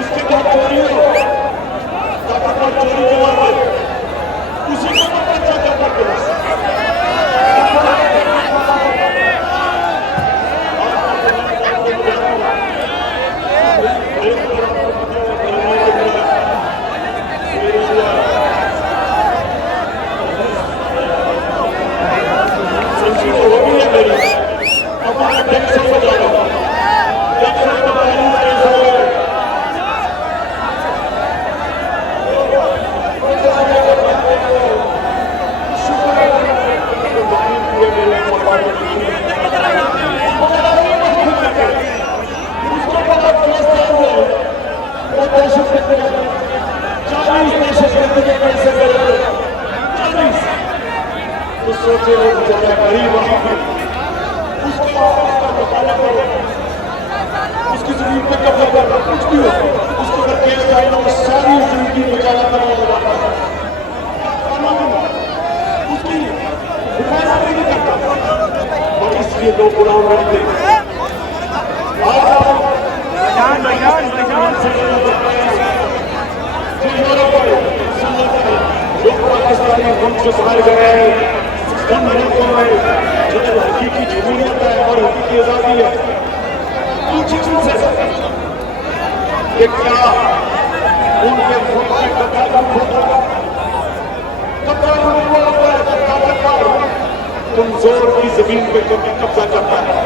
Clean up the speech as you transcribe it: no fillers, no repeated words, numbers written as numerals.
उसके बाद चोरी हो ताकतवर चोरी के बाद उसी को बच्चा क्या करते हैं सोचे वो बेचारा गरीब उसको उसकी जमीन पे कब्जा करना कुछ भी हो उसको अगर केस आएगा वो सारी जिंदगी बेचारा करना लगाता है उसकी हिफाजत नहीं करता और इसलिए दो गुलाम रहते जो पाकिस्तानी मुल्क से बाहर गए हैं उन मुल्कों में जो हकीकी जमहूरियत है और हकीकी आजादी है पूछिए उनसे कि क्या उनके मुल्क में कब्जा होता है कमजोर की जमीन पे कब्जा करता है